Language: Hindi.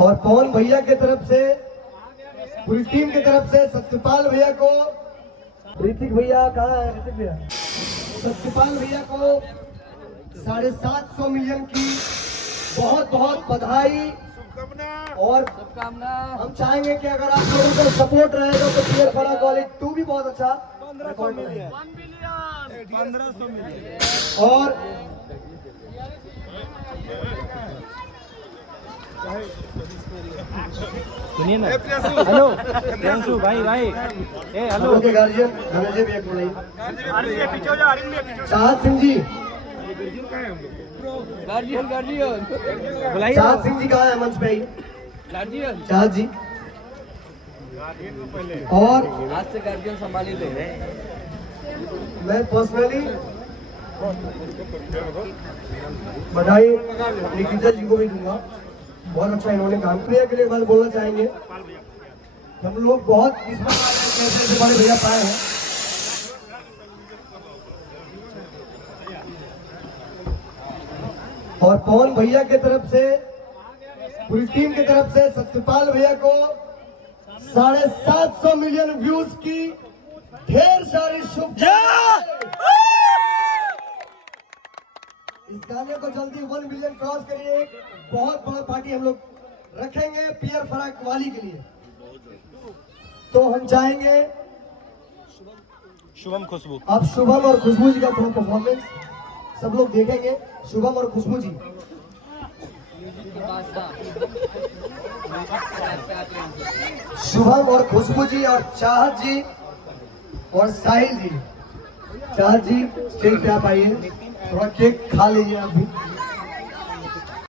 और पवन भैया की तरफ से, पूरी टीम की तरफ से सत्यपाल भैया को, ऋतिक भैया कहाँ है, ऋतिक भैया, सत्यपाल भैया को 750 मिलियन की बहुत बहुत बधाई और शुभकामना। हम चाहेंगे कि अगर आप लोगों को सपोर्ट रहेगा तो पियर फरा कॉलेज 2 भी बहुत अच्छा 1500 मिलियन और सुनिए ना। हेलो प्रियांशु भाई भाई ए हेलो के गार्जियन धनंजय भैया को चाहत सिंह जी, गार्जियन बुलाइए। चाहत सिंह जी कहाँ है मंच पे ही, गार्जियन चाहत जी। और आज से गार्जियन संभाली ले। मैं पर्सनली बधाई निकिता जी को भी दूंगा, बहुत अच्छा इन्होंने काम किया। के लिए बात बोलना चाहेंगे, हम लोग बहुत किस्मत वाले कैसे बड़े भैया पाए हैं। और पवन भैया की तरफ से, पूरी टीम की तरफ से सत्यपाल भैया को 750 मिलियन व्यूज की ढेर सारी शुभकामनाएं। इस गाने को जल्दी 1 मिलियन क्रॉस करिए। एक बहुत बड़ा पार्टी हम लोग रखेंगे पियर फराक वाली के लिए। तो हम चाहेंगे शुभम खुशबू, अब शुभम और खुशबू जी का थोड़ा परफॉर्मेंस सब लोग देखेंगे। शुभम और खुशबू जी, शुभम और खुशबू जी और चाहत जी और साहिल जी। चाहत जी स्टेज पे आप आइए, थोड़ा केक खा लीजिए आप भी।